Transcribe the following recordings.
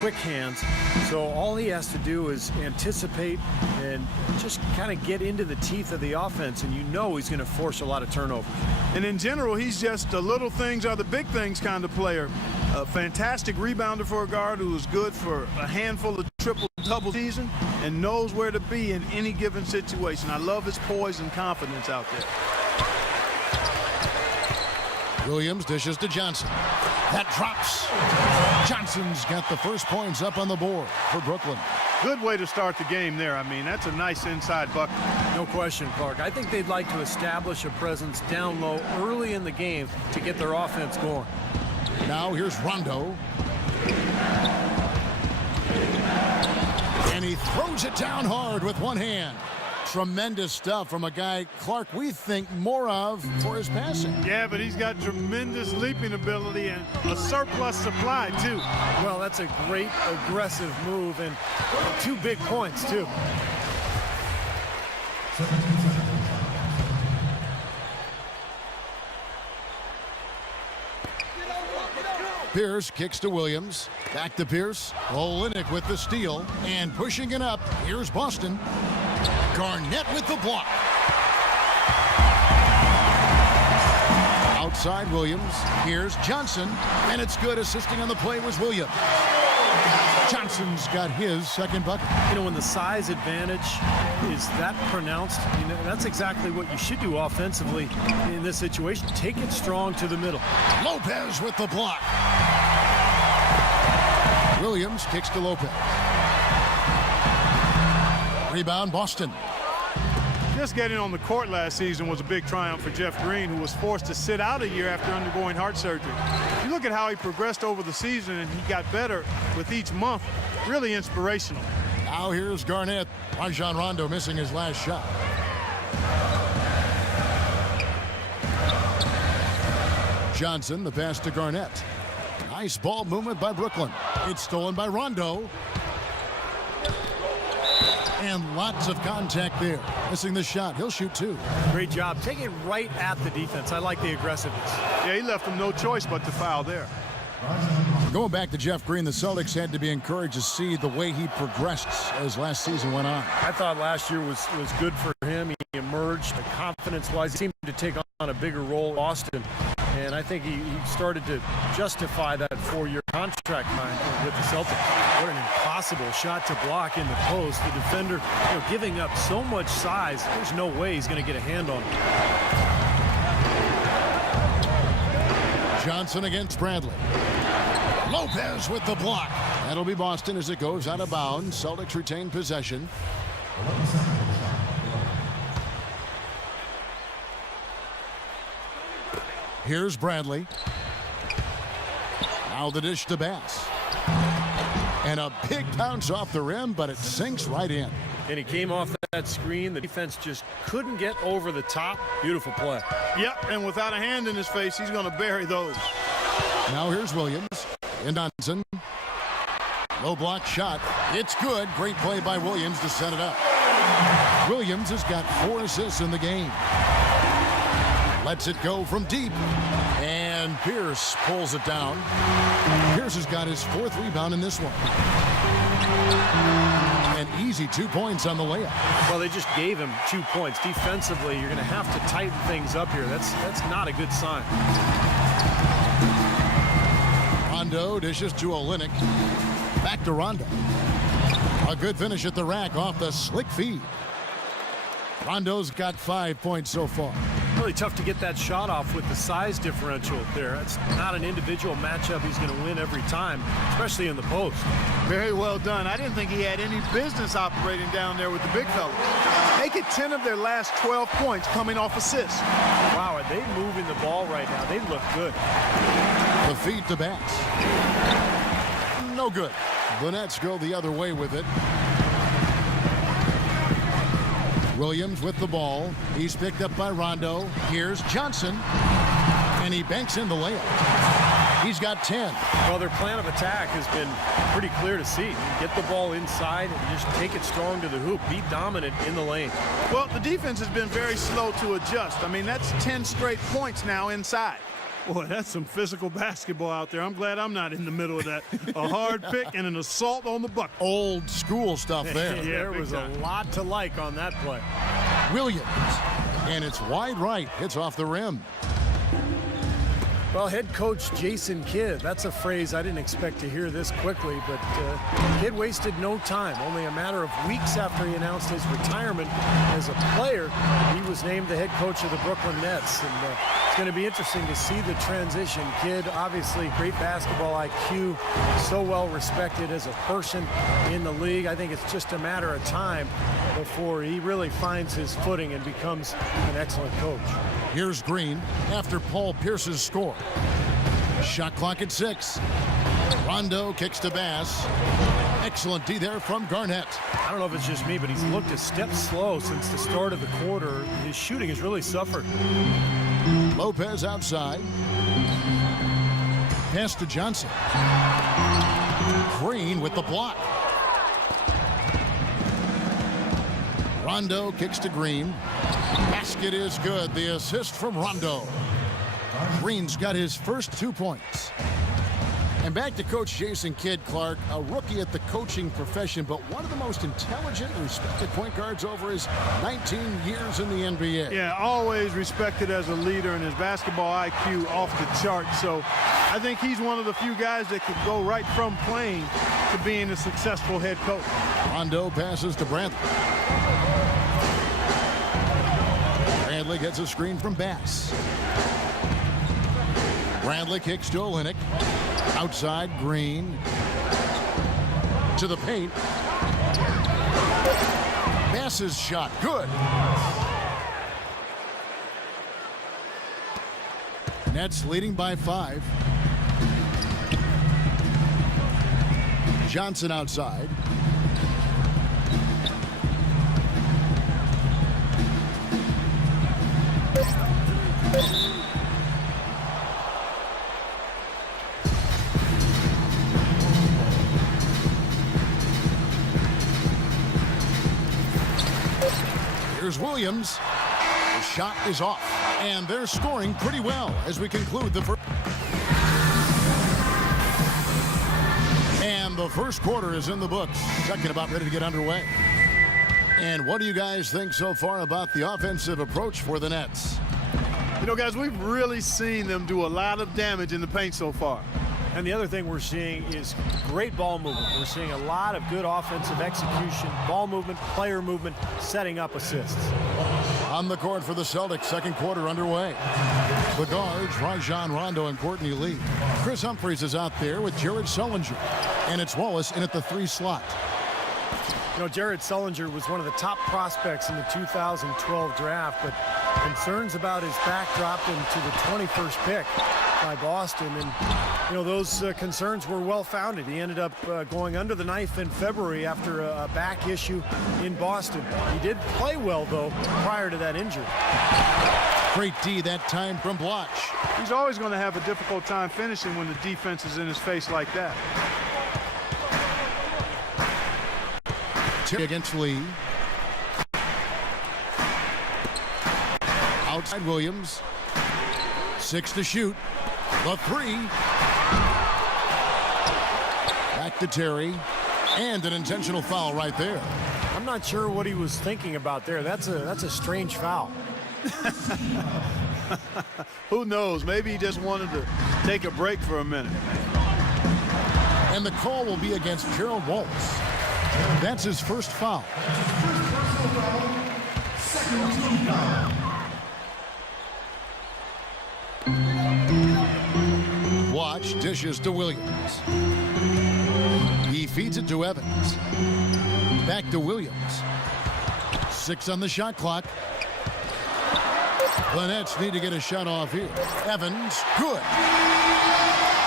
quick hands, so all he has to do is anticipate and just kind of get into the teeth of the offense, and you know he's going to force a lot of turnovers. And in general, he's just the little things are the big things kind of player. A fantastic rebounder for a guard who is good for a handful of triple-double season and knows where to be in any given situation. I love his poise and confidence out there. Williams dishes to Johnson. That drops. Johnson's got the first points up on the board for Brooklyn. Good way to start the game there. I mean, that's a nice inside bucket. No question, Clark. I think they'd like to establish a presence down low early in the game to get their offense going. Now here's Rondo. And he throws it down hard with one hand. Tremendous stuff from a guy, Clark, we think more of for his passing. Yeah, but he's got tremendous leaping ability and a surplus supply, too. Well, that's a great aggressive move and 2 big points, too. Pierce kicks to Williams. Back to Pierce. Olynyk with the steal. And pushing it up, here's Boston. Garnett with the block. Outside Williams. Here's Johnson. And it's good. Assisting on the play was Williams. Johnson's got his second bucket. You know, when the size advantage is that pronounced, you know, that's exactly what you should do offensively in this situation. Take it strong to the middle. Lopez with the block. Williams kicks to Lopez. Rebound, Boston. Just getting on the court last season was a big triumph for Jeff Green, who was forced to sit out a year after undergoing heart surgery. You look at how he progressed over the season, and he got better with each month. Really inspirational. Now here's Garnett. Rajon Rondo missing his last shot. Johnson, the pass to Garnett. Nice ball movement by Brooklyn. It's stolen by Rondo. And lots of contact there. Missing the shot. He'll shoot 2. Great job. Taking it right at the defense. I like the aggressiveness. Yeah, he left him no choice but to foul there. Going back to Jeff Green, the Celtics had to be encouraged to see the way he progressed as last season went on. I thought last year was good for him. He emerged confidence-wise. He seemed to take on a bigger role in Boston. And I think he started to justify that 4-year contract time with the Celtics. What an impossible shot to block in the post. The defender, giving up so much size, there's no way he's going to get a hand on it. Johnson against Bradley. Lopez with the block. That'll be Boston as it goes out of bounds. Celtics retain possession. Here's Bradley. Now the dish to Bass. And a big bounce off the rim, but it sinks right in. And he came off that screen. The defense just couldn't get over the top. Beautiful play. Yep, and without a hand in his face, he's going to bury those. Now here's Williams. And Johnson. Low block shot. It's good. Great play by Williams to set it up. Williams has got 4 assists in the game. Lets it go from deep. And Pierce pulls it down. Pierce has got his 4th rebound in this one. An easy 2 points on the layup. Well, they just gave him 2 points. Defensively, you're going to have to tighten things up here. That's not a good sign. Rondo dishes to Olynyk. Back to Rondo. A good finish at the rack off the slick feed. Rondo's got 5 points so far. Really tough to get that shot off with the size differential there. It's not an individual matchup he's going to win every time, especially in the post. Very well done. I didn't think he had any business operating down there with the big fella. Make it 10 of their last 12 points coming off assists. Wow, are they moving the ball right now? They look good. The feed to Bass. No good. The Nets go the other way with it. Williams with the ball. He's picked up by Rondo. Here's Johnson. And he banks in the layup. He's got 10. Well, their plan of attack has been pretty clear to see. Get the ball inside and just take it strong to the hoop. Be dominant in the lane. Well, the defense has been very slow to adjust. I mean, that's 10 straight points now inside. Boy, that's some physical basketball out there. I'm glad I'm not in the middle of that. A hard pick and an assault on the bucket. Old school stuff there. Yeah, There was a lot to like on that play. Williams. And it's wide right. Hits off the rim. Well, head coach Jason Kidd, that's a phrase I didn't expect to hear this quickly, but Kidd wasted no time. Only a matter of weeks after he announced his retirement as a player, he was named the head coach of the Brooklyn Nets. And it's going to be interesting to see the transition. Kidd, obviously great basketball IQ, so well respected as a person in the league. I think it's just a matter of time before he really finds his footing and becomes an excellent coach. Here's Green after Paul Pierce's score. Shot clock at 6. Rondo kicks to Bass. Excellent D there from Garnett. I don't know if it's just me, but he's looked a step slow since the start of the quarter. His shooting has really suffered. Lopez outside. Pass to Johnson. Green with the block. Rondo kicks to Green. Basket is good. The assist from Rondo. Green's got his first 2 points. And back to Coach Jason Kidd, Clark, a rookie at the coaching profession, but one of the most intelligent and respected point guards over his 19 years in the NBA. Yeah, always respected as a leader, and his basketball IQ off the chart. So I think he's one of the few guys that could go right from playing to being a successful head coach. Rondo passes to Brantley. Brantley gets a screen from Bass. Brantley kicks to Olynyk. Outside, Green. To the paint. Bass's shot, good. Nets leading by 5. Johnson outside. Here's Williams. The shot is off, and they're scoring pretty well as we conclude the first. And the first quarter is in the books. Second about ready to get underway. And what do you guys think so far about the offensive approach for the Nets? You know, guys, we've really seen them do a lot of damage in the paint so far. And the other thing we're seeing is great ball movement. We're seeing a lot of good offensive execution, ball movement, player movement, setting up assists. On the court for the Celtics, second quarter underway. The guards, Rajon Rondo and Courtney Lee. Chris Humphries is out there with Jared Sullinger. And it's Wallace in at the 3 slot. You know, Jared Sullinger was one of the top prospects in the 2012 draft, but concerns about his back dropped him to the 21st pick by Boston. And, you know, those concerns were well-founded. He ended up going under the knife in February after a back issue in Boston. He did play well, though, prior to that injury. Great D that time from Bloch. He's always going to have a difficult time finishing when the defense is in his face like that. Against Lee. Outside Williams. 6 to shoot. The 3. Back to Terry. And an intentional foul right there. I'm not sure what he was thinking about there. That's a strange foul. Who knows? Maybe he just wanted to take a break for a minute. And the call will be against Gerald Wallace. That's his first foul. Watch dishes to Williams. He feeds it to Evans. Back to Williams. 6 on the shot clock. The Nets need to get a shot off here. Evans, good.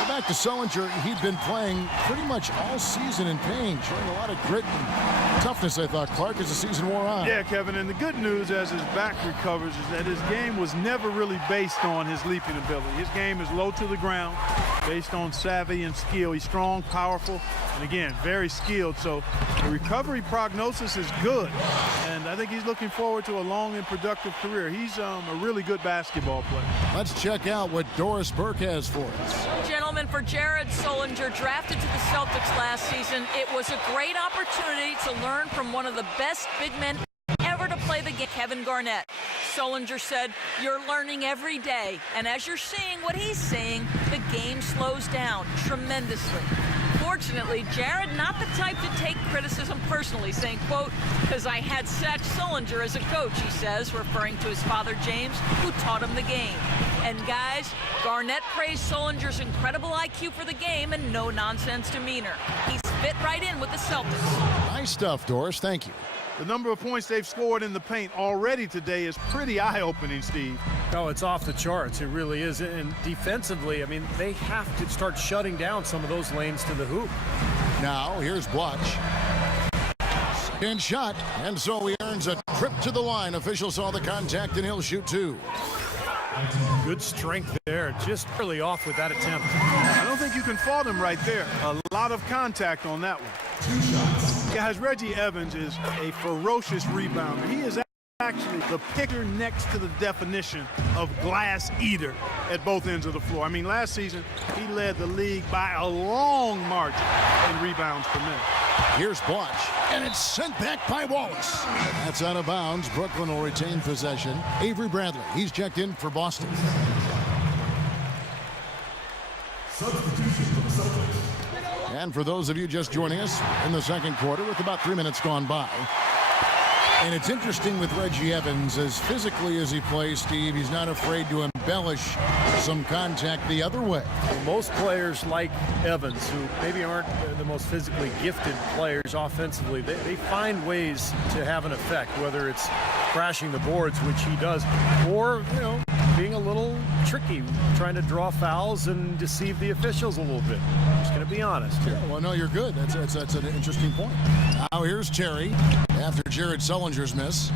Back to Sullinger. He'd been playing pretty much all season in pain, showing a lot of grit and toughness, I thought, Clark, as the season wore on. Yeah, Kevin, and the good news as his back recovers is that his game was never really based on his leaping ability. His game is low to the ground. based on savvy and skill. He's strong, powerful, and again, very skilled. So the recovery prognosis is good, and I think he's looking forward to a long and productive career. He's a really good basketball player. Let's check out what Doris Burke has for us. Gentlemen, for Jared Sullinger, drafted to the Celtics last season, it was a great opportunity to learn from one of the best big men ever to play the game, Kevin Garnett. Sullinger said, "You're learning every day, and as you're seeing what he's seeing, the game slows down tremendously." Fortunately, Jared not the type to take criticism personally, saying, quote, "Because I had Satch Sullinger as a coach," he says, referring to his father James, who taught him the game. And guys, Garnett praised Sullinger's incredible IQ for the game and no-nonsense demeanor. He's fit right in with the Celtics. Nice stuff, Doris. Thank you. The number of points they've scored in the paint already today is pretty eye-opening, Steve. Oh, it's off the charts. It really is. And defensively, I mean, they have to start shutting down some of those lanes to the hoop. Now, here's Blotch. Second shot, and so he earns a trip to the line. Officials saw the contact, and he'll shoot two. Good strength there. Just really off with that attempt. I don't think you can fault him right there. A lot of contact on that one. Guys, Reggie Evans is a ferocious rebounder. He is actually the picture next to the definition of glass eater at both ends of the floor. I mean, last season, he led the league by a long margin in rebounds per minute. Here's Blotch, and it's sent back by Wallace. That's out of bounds. Brooklyn will retain possession. Avery Bradley, he's checked in for Boston. And for those of you just joining us in the second quarter with about 3 minutes gone by. And it's interesting with Reggie Evans, as physically as he plays, Steve, he's not afraid to embellish some contact the other way. Most players like Evans, who maybe aren't the most physically gifted players offensively, they find ways to have an effect, whether it's crashing the boards, which he does, or, you know, being a little tricky, trying to draw fouls and deceive the officials a little bit. I'm just going to be honest here. Yeah, well, no, you're good. That's an interesting point. Now here's Terry after Jared Sullinger's miss.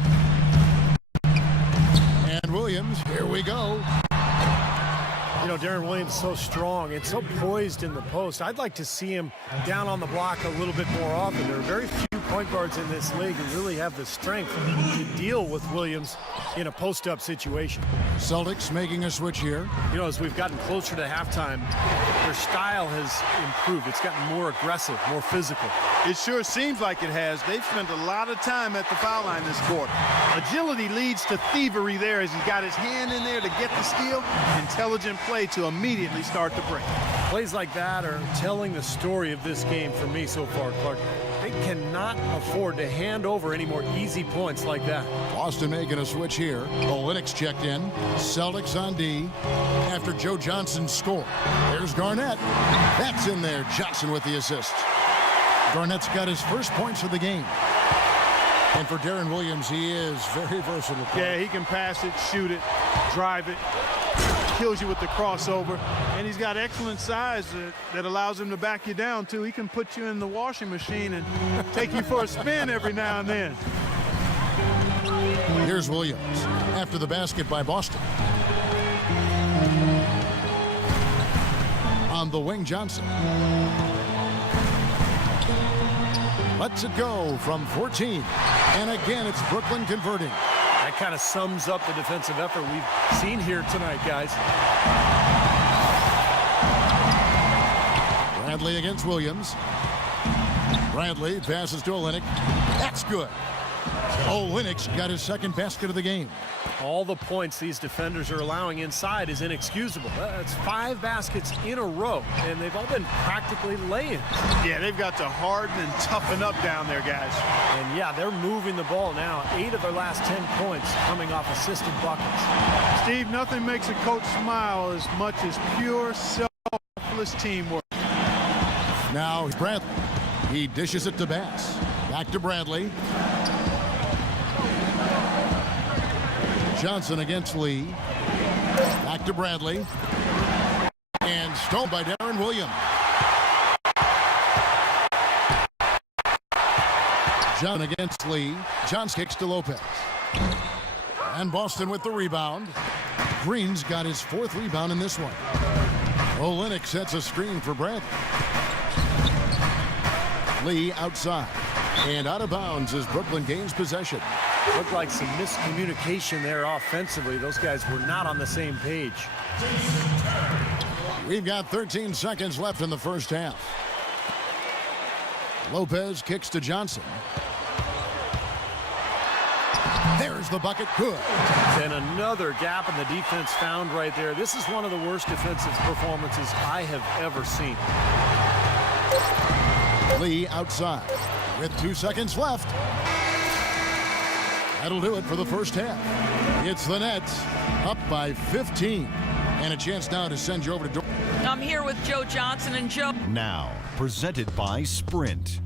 And Williams, here we go. You know, Darren Williams is so strong and so poised in the post. I'd like to see him down on the block a little bit more often. There are very few point guards in this league who really have the strength to deal with Williams in a post-up situation. Celtics making a switch here. You know, as we've gotten closer to halftime, their style has improved. It's gotten more aggressive, more physical. It sure seems like it has. They've spent a lot of time at the foul line this quarter. Agility leads to thievery there as he's got his hand in there to get the steal. Intelligent play to immediately start the break. Plays like that are telling the story of this game for me so far, Clark. They cannot afford to hand over any more easy points like that. Boston making a switch here. Olynyk checked in. Celtics on D after Joe Johnson's score. There's Garnett. That's in there. Johnson with the assist. Garnett's got his first points of the game. And for Darren Williams, he is very versatile. Yeah, he can pass it, shoot it, drive it. Kills you with the crossover, and he's got excellent size that allows him to back you down too. He can put you in the washing machine and take you for a spin every now and then. Here's Williams after the basket by Boston. On the wing, Johnson lets it go from 14, and again it's Brooklyn converting. That kind of sums up the defensive effort we've seen here tonight, guys. Bradley against Williams. Bradley passes to Olynyk. That's good. Olynyk's got his second basket of the game. All the points these defenders are allowing inside is inexcusable. That's 5 baskets in a row, and they've all been practically lay-ins. Yeah, they've got to harden and toughen up down there, guys. And yeah, they're moving the ball now. 8 of their last 10 points coming off assisted buckets. Steve, nothing makes a coach smile as much as pure, selfless teamwork. Now Bradley. He dishes it to Bass. Back to Bradley. Johnson against Lee. Back to Bradley. And stolen by Darren Williams. John against Lee. Johns kicks to Lopez. And Boston with the rebound. Green's got his 4th rebound in this one. Olynyk sets a screen for Bradley. Lee outside. And out of bounds as Brooklyn gains possession. Looked like some miscommunication there offensively. Those guys were not on the same page. We've got 13 seconds left in the first half. Lopez kicks to Johnson. There's the bucket. Good. And another gap in the defense found right there. This is one of the worst defensive performances I have ever seen. Lee outside with 2 seconds left. That'll do it for the first half. It's the Nets up by 15. And a chance now to send you over to I'm here with Joe Johnson. And Joe. Now, presented by Sprint.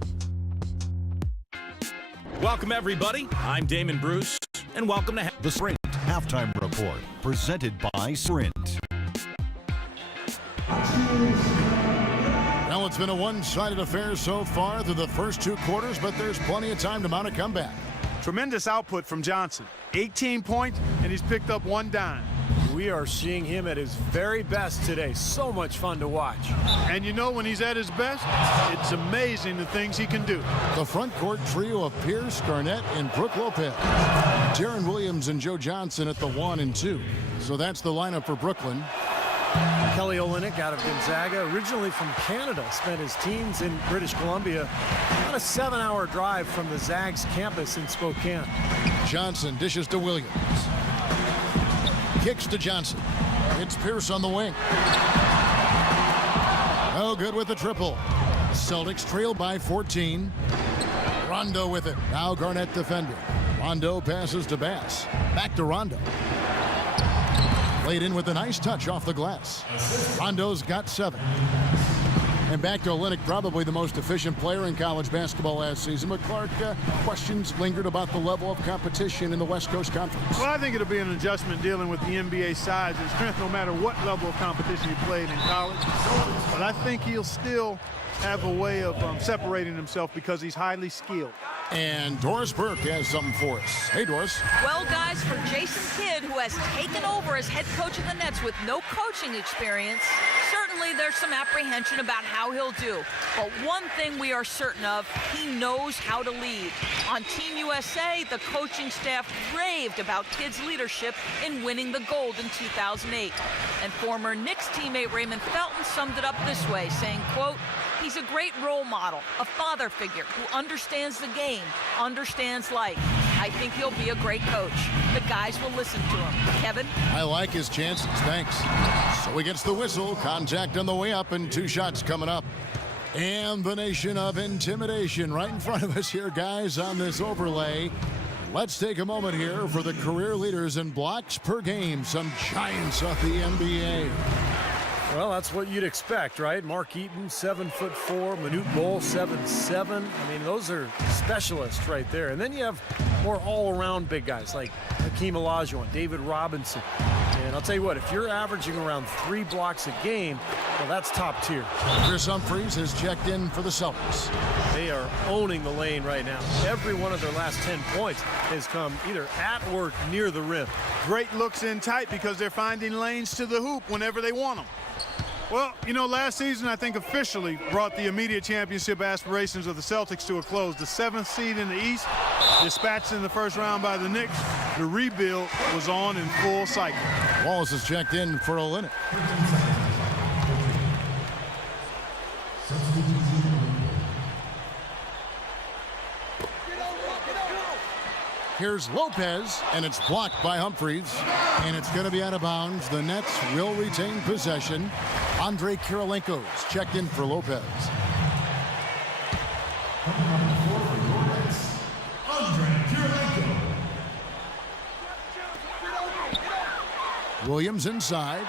Welcome, everybody. I'm Damon Bruce, and welcome to The Sprint Halftime Report, presented by Sprint. Well, it's been a one-sided affair so far through the first 2 quarters, but there's plenty of time to mount a comeback. Tremendous output from Johnson. 18 points, and he's picked up 1 dime. We are seeing him at his very best today. So much fun to watch. And you know when he's at his best, it's amazing the things he can do. The front court trio of Pierce, Garnett, and Brook Lopez. Deron Williams and Joe Johnson at the 1 and 2. So that's the lineup for Brooklyn. Kelly Olynyk out of Gonzaga, originally from Canada, spent his teens in British Columbia. About a 7-hour drive from the Zags campus in Spokane. Johnson dishes to Williams. Kicks to Johnson. It's Pierce on the wing. Oh, good with the triple. Celtics trail by 14. Rondo with it. Now Garnett defending. Rondo passes to Bass. Back to Rondo. Played in with a nice touch off the glass. Rondo's got 7. And back to Olynyk, probably the most efficient player in college basketball last season. But Clark, questions lingered about the level of competition in the West Coast Conference. Well, I think it'll be an adjustment dealing with the NBA size and strength no matter what level of competition he played in college. But I think he'll still have a way of separating himself because he's highly skilled. And Doris Burke has something for us. Hey, Doris. Well, guys, for Jason Kidd, who has taken over as head coach of the Nets with no coaching experience, certainly there's some apprehension about how he'll do. But one thing we are certain of, he knows how to lead. On Team USA, the coaching staff raved about Kidd's leadership in winning the gold in 2008. And former Knicks teammate Raymond Felton summed it up this way, saying, quote, "He's a great role model, a father figure who understands the game, understands life. I think he'll be a great coach. The guys will listen to him." Kevin? I like his chances. Thanks. So he gets the whistle. Contact on the way up and 2 shots coming up. And the nation of intimidation right in front of us here, guys, on this overlay. Let's take a moment here for the career leaders in blocks per game. Some giants of the NBA. Well, that's what you'd expect, right? Mark Eaton, 7'4", Manute Bol, 7'7". I mean, those are specialists right there. And then you have more all-around big guys like Hakeem Olajuwon, David Robinson. And I'll tell you what, if you're averaging around 3 blocks a game, well, that's top tier. Chris Humphries has checked in for the Celtics. They are owning the lane right now. Every one of their last 10 points has come either at or near the rim. Great looks in tight because they're finding lanes to the hoop whenever they want them. Well, you know, last season I think officially brought the immediate championship aspirations of the Celtics to a close. The 7th seed in the East, dispatched in the first round by the Knicks. The rebuild was on in full cycle. Wallace has checked in for Olynyk. Here's Lopez, and it's blocked by Humphries. And it's going to be out of bounds. The Nets will retain possession. Andre Kirilenko's checked in for Lopez. Williams inside.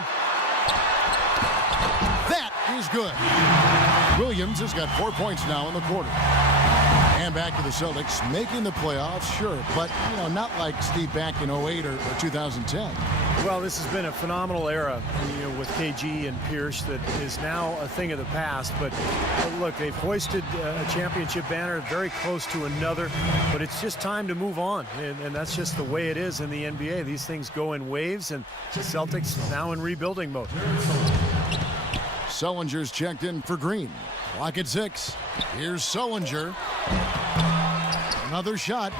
That is good. Williams has got 4 points now in the quarter. And back to the Celtics, making the playoffs, sure, but, you know, not like Steve back in 08 or 2010. Well, this has been a phenomenal era, you know, with KG and Pierce that is now a thing of the past. But look, they've hoisted a championship banner very close to another, but it's just time to move on. And that's just the way it is in the NBA. These things go in waves, and the Celtics now in rebuilding mode. Sullinger's checked in for Green. Clock at 6. Here's Sullinger. Another shot.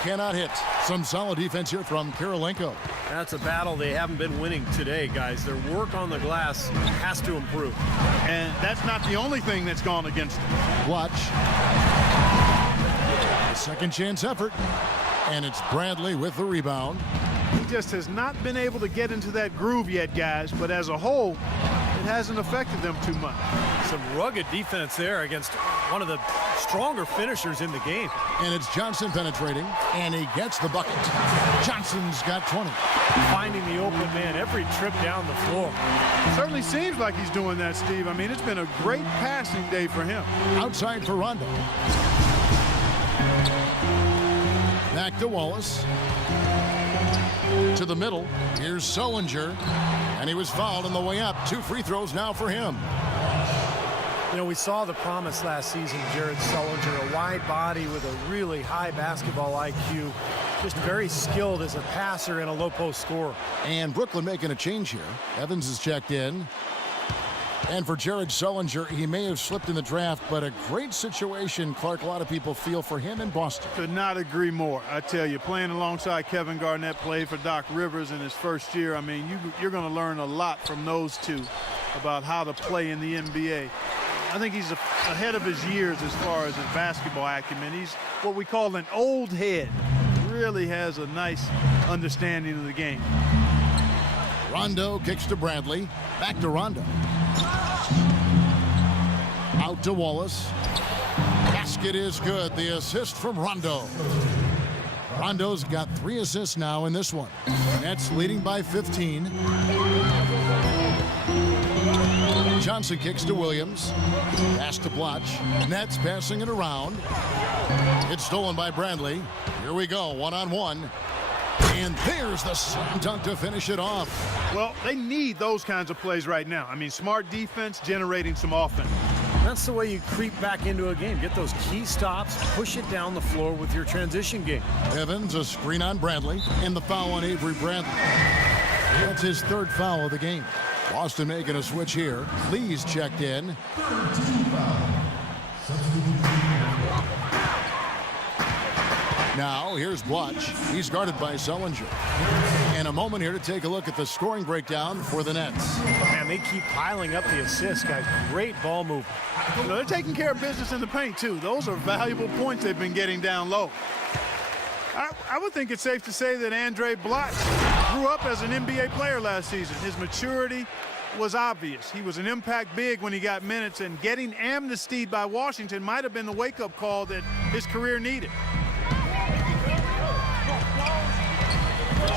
Cannot hit. Some solid defense here from Kirilenko. That's a battle they haven't been winning today, guys. Their work on the glass has to improve. And that's not the only thing that's gone against them. Watch. A second chance effort. And it's Bradley with the rebound. He just has not been able to get into that groove yet, guys. But as a whole, it hasn't affected them too much. Some rugged defense there against one of the stronger finishers in the game. And it's Johnson penetrating, and he gets the bucket. Johnson's got 20. Finding the open man every trip down the floor. Certainly seems like he's doing that, Steve. I mean, it's been a great passing day for him. Outside for Rondo. Back to Wallace. To the middle. Here's Sullinger. And he was fouled on the way up. 2 free throws now for him. You know, we saw the promise last season, Jared Sullinger, a wide body with a really high basketball IQ. Just very skilled as a passer and a low post scorer. And Brooklyn making a change here. Evans is checked in. And for Jared Sullinger, he may have slipped in the draft, but a great situation, Clark, a lot of people feel for him in Boston. Could not agree more. I tell you, playing alongside Kevin Garnett, played for Doc Rivers in his first year. I mean, you're going to learn a lot from those two about how to play in the NBA. I think he's ahead of his years as far as his basketball acumen. He's what we call an old head. Really has a nice understanding of the game. Rondo kicks to Bradley. Back to Rondo. Out to Wallace. Basket is good. The assist from Rondo. Rondo's got 3 assists now in this one. Nets leading by 15. Johnson kicks to Williams. Pass to Bloch. Nets passing it around. It's stolen by Bradley. Here we go, one-on-one. And there's the slam dunk to finish it off. Well, they need those kinds of plays right now. I mean, smart defense generating some offense. That's the way you creep back into a game. Get those key stops, push it down the floor with your transition game. Evans, a screen on Bradley, and the foul on Avery Bradley. That's his 3rd foul of the game. Boston making a switch here. Lee's checked in. Now, here's Bloch. He's guarded by Sullinger. And a moment here to take a look at the scoring breakdown for the Nets. Man, they keep piling up the assists, guys. Great ball movement. You know, they're taking care of business in the paint, too. Those are valuable points they've been getting down low. I would think it's safe to say that Andre Bloch grew up as an NBA player last season. His maturity was obvious. He was an impact big when he got minutes, and getting amnestied by Washington might have been the wake-up call that his career needed.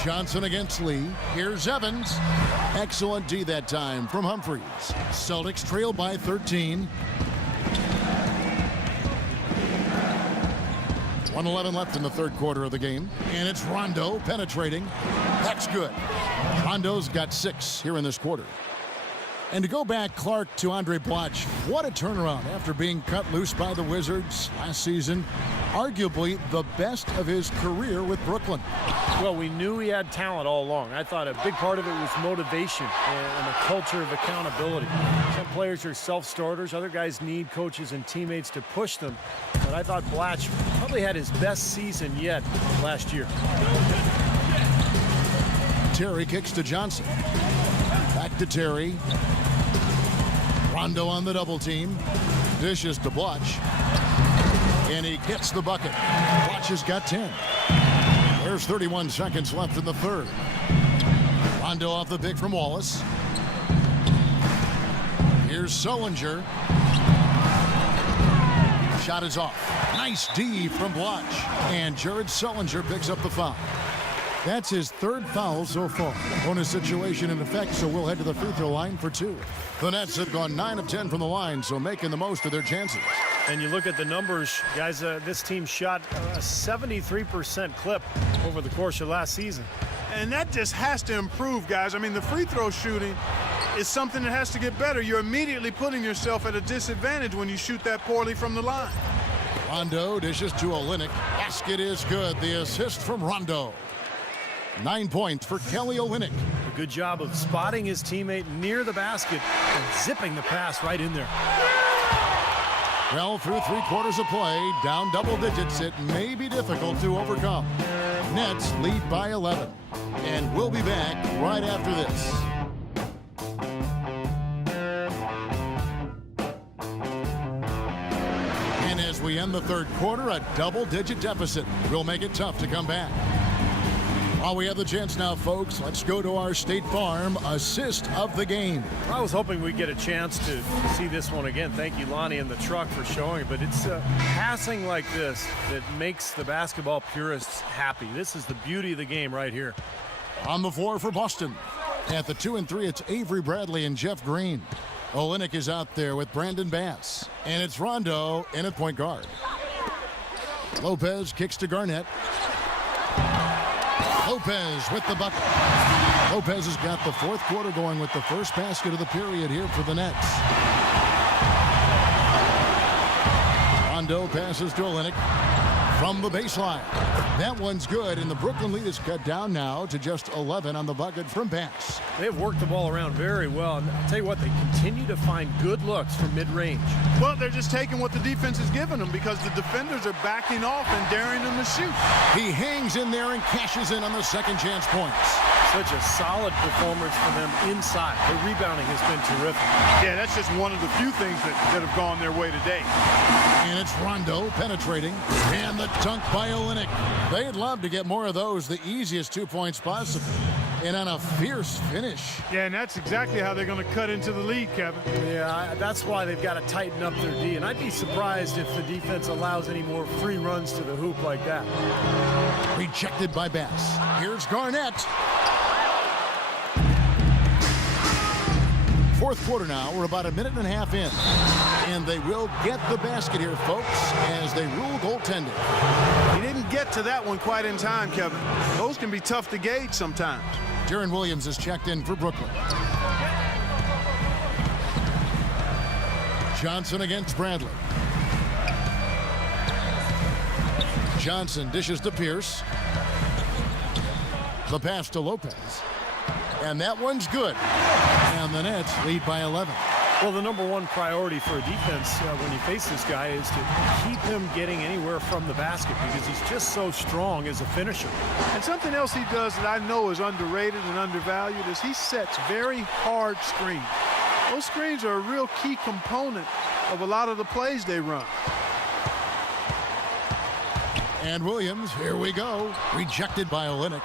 Johnson against Lee. Here's Evans. Excellent D that time from Humphries. Celtics trail by 13. 1:11 left in the 3rd quarter of the game. And it's Rondo penetrating. That's good. Rondo's got 6 here in this quarter. And to go back, Clark, to Andre Bloch, what a turnaround after being cut loose by the Wizards last season. Arguably the best of his career with Brooklyn. Well, we knew he had talent all along. I thought a big part of it was motivation and a culture of accountability. Some players are self-starters. Other guys need coaches and teammates to push them. But I thought Bloch probably had his best season yet last year. Terry kicks to Johnson. Back to Terry. Rondo on the double team. Dishes to Bloch. And he gets the bucket. Bloch has got 10. There's 31 seconds left in the 3rd. Rondo off the pick from Wallace. Here's Sullinger. Shot is off. Nice D from Bloch. And Jared Sullinger picks up the foul. That's his 3rd foul so far. Bonus situation in effect, so we'll head to the free throw line for 2. The Nets have gone 9 of 10 from the line, so making the most of their chances. And you look at the numbers, guys, this team shot a 73% clip over the course of last season. And that just has to improve, guys. I mean, the free throw shooting is something that has to get better. You're immediately putting yourself at a disadvantage when you shoot that poorly from the line. Rondo dishes to Olynyk. Basket is good. The assist from Rondo. 9 points for Kelly Olynyk. A good job of spotting his teammate near the basket and zipping the pass right in there. Well, through 3 quarters of play, down double digits, it may be difficult to overcome. Nets lead by 11. And we'll be back right after this. And as we end the third quarter, a double-digit deficit will make it tough to come back. While we have the chance now, folks, let's go to our State Farm assist of the game. I was hoping we'd get a chance to see this one again. Thank you, Lonnie and the truck, for showing it. But it's passing like this that makes the basketball purists happy. This is the beauty of the game right here. On the floor for Boston. At the 2 and 3, it's Avery Bradley and Jeff Green. Olynyk is out there with Brandon Bass. And it's Rondo in at point guard. Lopez kicks to Garnett. Lopez with the bucket. Lopez has got the fourth quarter going with the first basket of the period here for the Nets. Rondo passes to Olynyk from the baseline. That one's good, and the Brooklyn lead is cut down now to just 11 on the bucket from Bass. They've worked the ball around very well, and I'll tell you what, they continue to find good looks from mid-range. Well, they're just taking what the defense is giving them because the defenders are backing off and daring them to shoot. He hangs in there and cashes in on the second chance points. Such a solid performance for them inside. The rebounding has been terrific. Yeah, that's just one of the few things that have gone their way today. And it's Rondo penetrating. And the dunk by Olynyk. They'd love to get more of those, the easiest 2 points possible. And on a fierce finish. Yeah, and that's exactly how they're going to cut into the lead, Kevin. Yeah, that's why they've got to tighten up their D. And I'd be surprised if the defense allows any more free runs to the hoop like that. Rejected by Bass. Here's Garnett. Fourth quarter now. We're about a minute and a half in. And they will get the basket here, folks, as they rule goaltending. He didn't get to that one quite in time, Kevin. Those can be tough to gauge sometimes. Deron Williams is checked in for Brooklyn. Johnson against Bradley. Johnson dishes to Pierce. The pass to Lopez. And that one's good. And the Nets lead by 11. Well, the number one priority for a defense when you face this guy is to keep him getting anywhere from the basket because he's just so strong as a finisher. And something else he does that I know is underrated and undervalued is he sets very hard screens. Those screens are a real key component of a lot of the plays they run. And Williams, here we go. Rejected by Olynyk.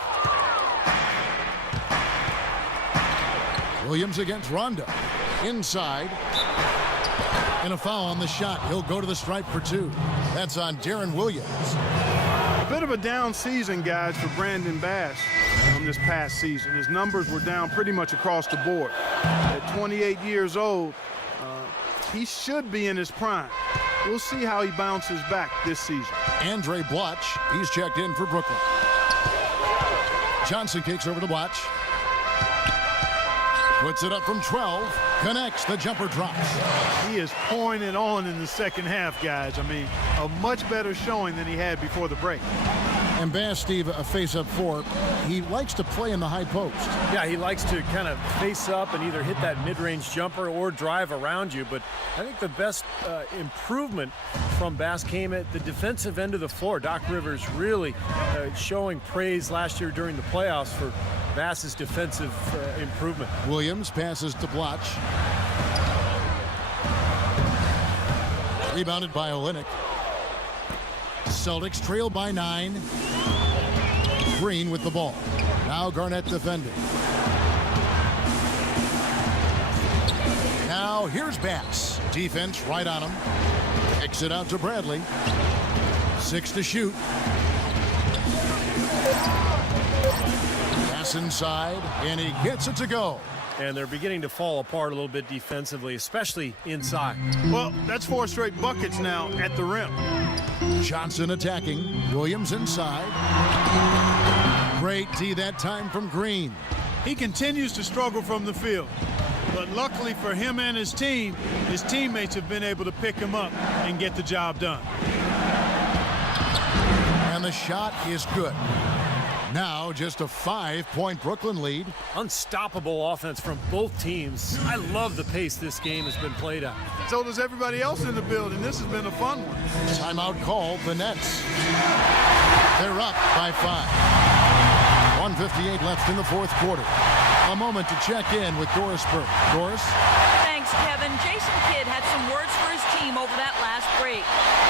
Williams against Rondo. Inside. And a foul on the shot. He'll go to the stripe for 2. That's on Deron Williams. A bit of a down season, guys, for Brandon Bass from this past season. His numbers were down pretty much across the board. At 28 years old, he should be in his prime. We'll see how he bounces back this season. Andre Bloch, he's checked in for Brooklyn. Johnson kicks over to Bloch. Puts it up from 12. Connects. The jumper drops. He is pouring it on in the second half, guys. I mean, a much better showing than he had before the break. And Bass, Steve, a face-up 4. He likes to play in the high post. Yeah, he likes to kind of face up and either hit that mid-range jumper or drive around you. But I think the best improvement from Bass came at the defensive end of the floor. Doc Rivers really showing praise last year during the playoffs for Bass's defensive improvement. Williams passes to Bloch. Rebounded by Olynyk. Celtics trail by 9. Green with the ball. Now Garnett defending. Now here's Bass. Defense right on him. Kicks it out to Bradley. 6 to shoot. Pass inside, and he gets it to go. And they're beginning to fall apart a little bit defensively, especially inside. Well, that's 4 straight buckets now at the rim. Johnson attacking. Williams inside. Great D that time from Green. He continues to struggle from the field. But luckily for him and his team, his teammates have been able to pick him up and get the job done. And the shot is good. Now just a 5-point Brooklyn lead. Unstoppable offense from both teams. I love the pace this game has been played at. So does everybody else in the building. This has been a fun one. Timeout called the Nets. They're up by 5. 1:58 left in the fourth quarter. A moment to check in with Doris Burke. Doris? Thanks, Kevin. Jason Kidd had some words for his team over that last break.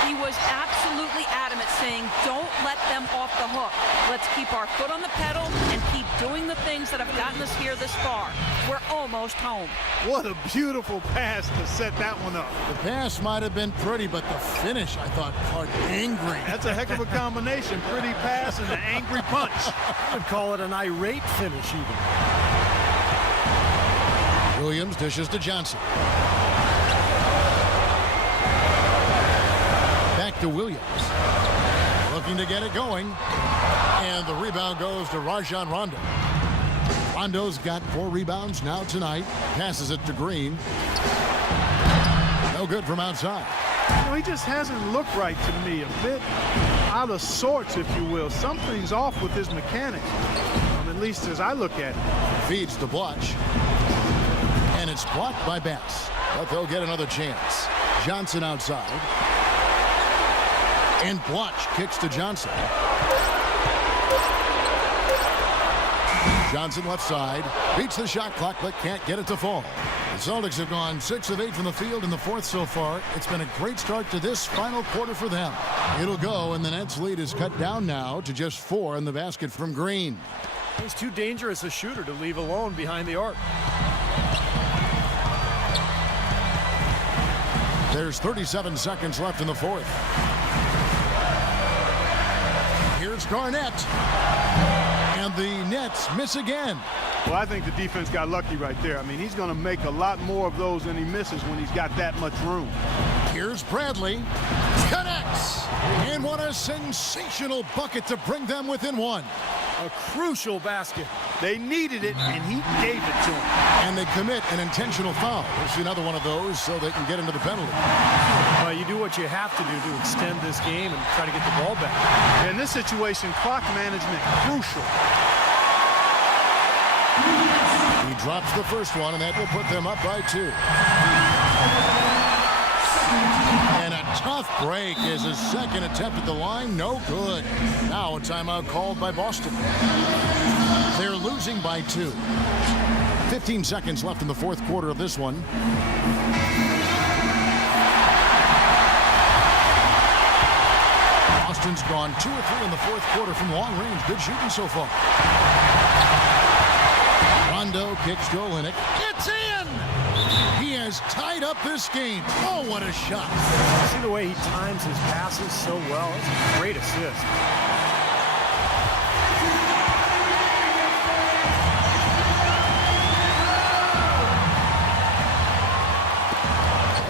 He was absolutely adamant, saying, don't let them off the hook. Let's keep our foot on the pedal and keep doing the things that have gotten us here this far. We're almost home. What a beautiful pass to set that one up. The pass might have been pretty, but the finish, I thought, caught angry. That's a heck of a combination. Pretty pass and an angry punch. I would call it an irate finish even. Williams dishes to Johnson. Back to Williams. Looking to get it going. And the rebound goes to Rajon Rondo. Rondo's got 4 rebounds now tonight. Passes it to Green. No good from outside. You know, he just hasn't looked right to me. A bit out of sorts, if you will. Something's off with his mechanics, at least as I look at it. Feeds to Blotch. And it's blocked by Bass. But they'll get another chance. Johnson outside. And Blotch kicks to Johnson. Johnson left side. Beats the shot clock but can't get it to fall. The Celtics have gone 6 of 8 from the field in the fourth so far. It's been a great start to this final quarter for them. It'll go, and the Nets' lead is cut down now to just 4 in the basket from Green. He's too dangerous a shooter to leave alone behind the arc. There's 37 seconds left in the fourth. Here's Garnett. And the Nets miss again. Well, I think the defense got lucky right there. I mean, he's going to make a lot more of those than he misses when he's got that much room. Here's Bradley. Connects. And what a sensational bucket to bring them within 1. A crucial basket. They needed it, and he gave it to them. And they commit an intentional foul. We'll see another one of those so they can get into the penalty. You do what you have to do to extend this game and try to get the ball back. In this situation, clock management crucial. He drops the first one, and that will put them up by 2. And a tough break is his second attempt at the line. No good. Now a timeout called by Boston. They're losing by 2. 15 seconds left in the fourth quarter of this one. Boston's gone 2 of 3 in the fourth quarter from long range. Good shooting so far. Rondo kicks to Olynyk. It's in! He has tied up this game. Oh, what a shot. See the way he times his passes so well. It's a great assist.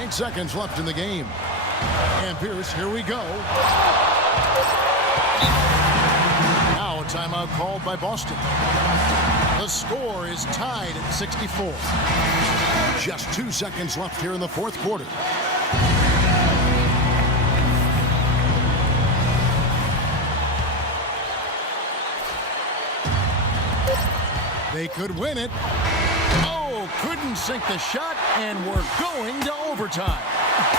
8 seconds left in the game. And Pierce, here we go. Now a timeout called by Boston. The score is tied at 64. Just 2 seconds left here in the fourth quarter. They could win it. Oh, couldn't sink the shot, and we're going to overtime.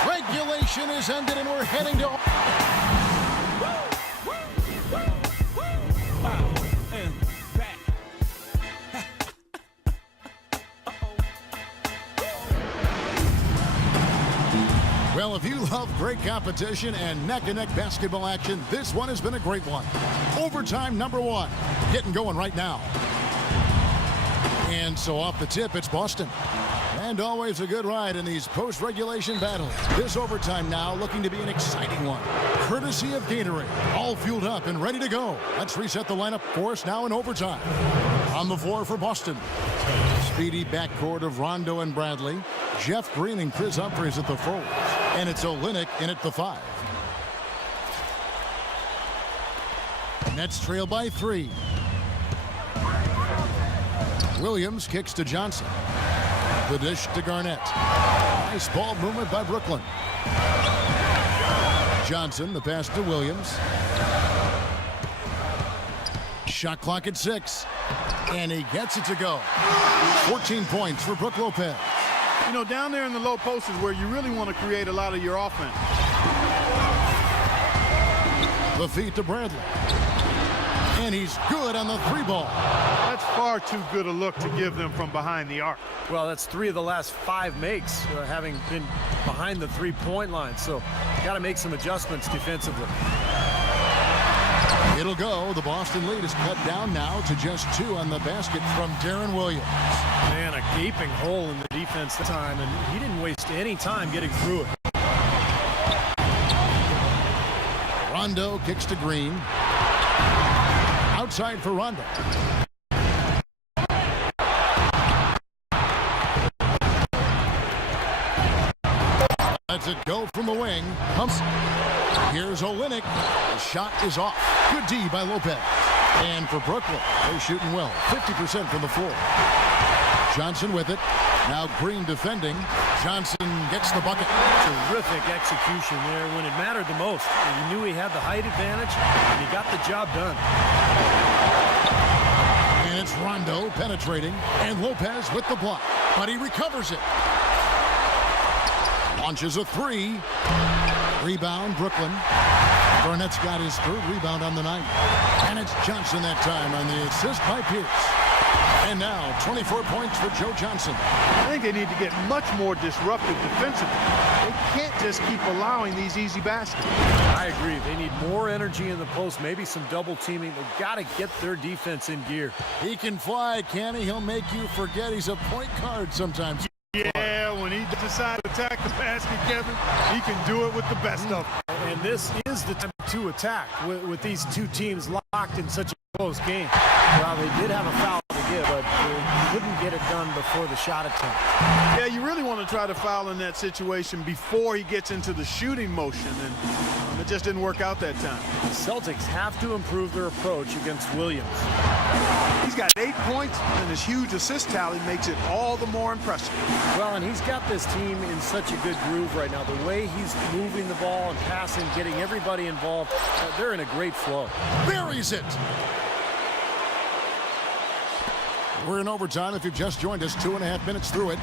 Regulation is ended, and we're heading to... Well, if you love great competition and neck-and-neck basketball action, this one has been a great one. Overtime number 1. Getting going right now. And so off the tip, it's Boston. And always a good ride in these post-regulation battles. This overtime now looking to be an exciting one. Courtesy of Gatorade. All fueled up and ready to go. Let's reset the lineup for us now in overtime. On the floor for Boston. Speedy backcourt of Rondo and Bradley. Jeff Green and Chris Humphries at the forwards. And it's Olynyk in at the 5. Nets trail by 3. Williams kicks to Johnson. The dish to Garnett. Nice ball movement by Brooklyn. Johnson, the pass to Williams. Shot clock at 6. And he gets it to go. 14 points for Brook Lopez. You know, down there in the low post is where you really want to create a lot of your offense. The feed to Bradley. And he's good on the 3 ball. That's far too good a look to give them from behind the arc. Well, that's 3 of the last 5 makes, having been behind the 3-point line. So got to make some adjustments defensively. It'll go. The Boston lead is cut down now to just 2 on the basket from Darren Williams. Man, a gaping hole in the defense that time, and he didn't waste any time getting through it. Rondo kicks to Green. Outside for Rondo. Lets it go from the wing. Pumps. Here's Olynyk. The shot is off. Good D by Lopez. And for Brooklyn, they're shooting well. 50% from the floor. Johnson with it. Now Green defending. Johnson gets the bucket. Terrific execution there when it mattered the most. He knew he had the height advantage, and he got the job done. And it's Rondo penetrating, and Lopez with the block. But he recovers it. Launches a 3. Rebound, Brooklyn. Garnett's got his 3rd rebound on the night. And it's Johnson that time on the assist by Pierce. And now 24 points for Joe Johnson. I think they need to get much more disruptive defensively. They can't just keep allowing these easy baskets. I agree. They need more energy in the post, maybe some double teaming. They've got to get their defense in gear. He can fly, can he? He'll make you forget he's a point guard sometimes. Yeah, when he decides to attack the basket, Kevin, he can do it with the best of them. And this is the time to attack with these 2 teams locked in such a close game. Well, they did have a foul to give, but they couldn't get it done before the shot attempt. Yeah, you really want to try to foul in that situation before he gets into the shooting motion, and it just didn't work out that time. The Celtics have to improve their approach against Williams. He's got 8 points, and his huge assist tally makes it all the more impressive. Well, and he's got this team in such a good groove right now. The way he's moving the ball and passing, getting everybody involved, they're in a great flow. Buries it. We're in overtime. If you've just joined us, 2.5 minutes through it.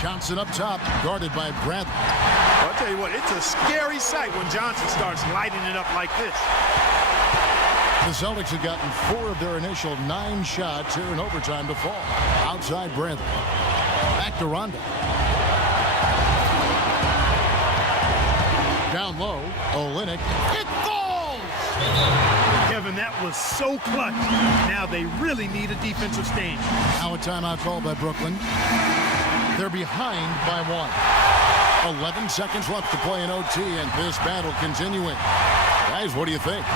Johnson up top, guarded by Bradley. Well, I'll tell you what, it's a scary sight when Johnson starts lighting it up like this. The Celtics have gotten 4 of their initial 9 shots here in overtime to fall. Outside Bradley. Back to Rondo. Down low, Olynyk. It falls! Kevin, that was so clutch. Now they really need a defensive stand. Now a timeout called by Brooklyn. They're behind by 1. 11 seconds left to play in OT, and this battle continuing. Guys, what do you think?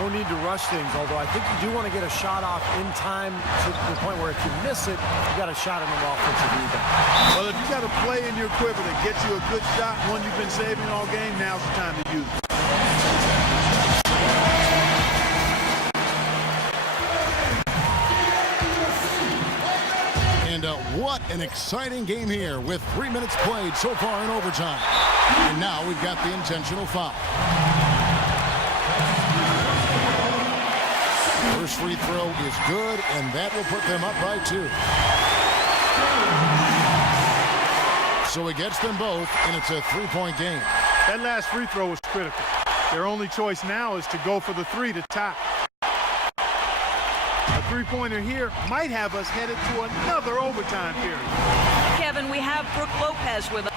No need to rush things, although I think you do want to get a shot off in time to the point where if you miss it, you got a shot on the offensive rebound. Well, if you got a play in your quiver that gets you a good shot, one you've been saving all game, now's the time to use it. And what an exciting game here with 3 minutes played so far in overtime. And now we've got the intentional foul. First free throw is good, and that will put them up by 2. So he gets them both, and it's a 3-point game. That last free throw was critical. Their only choice now is to go for the 3 to tie. A 3-pointer here might have us headed to another overtime period. Kevin, we have Brook Lopez with us.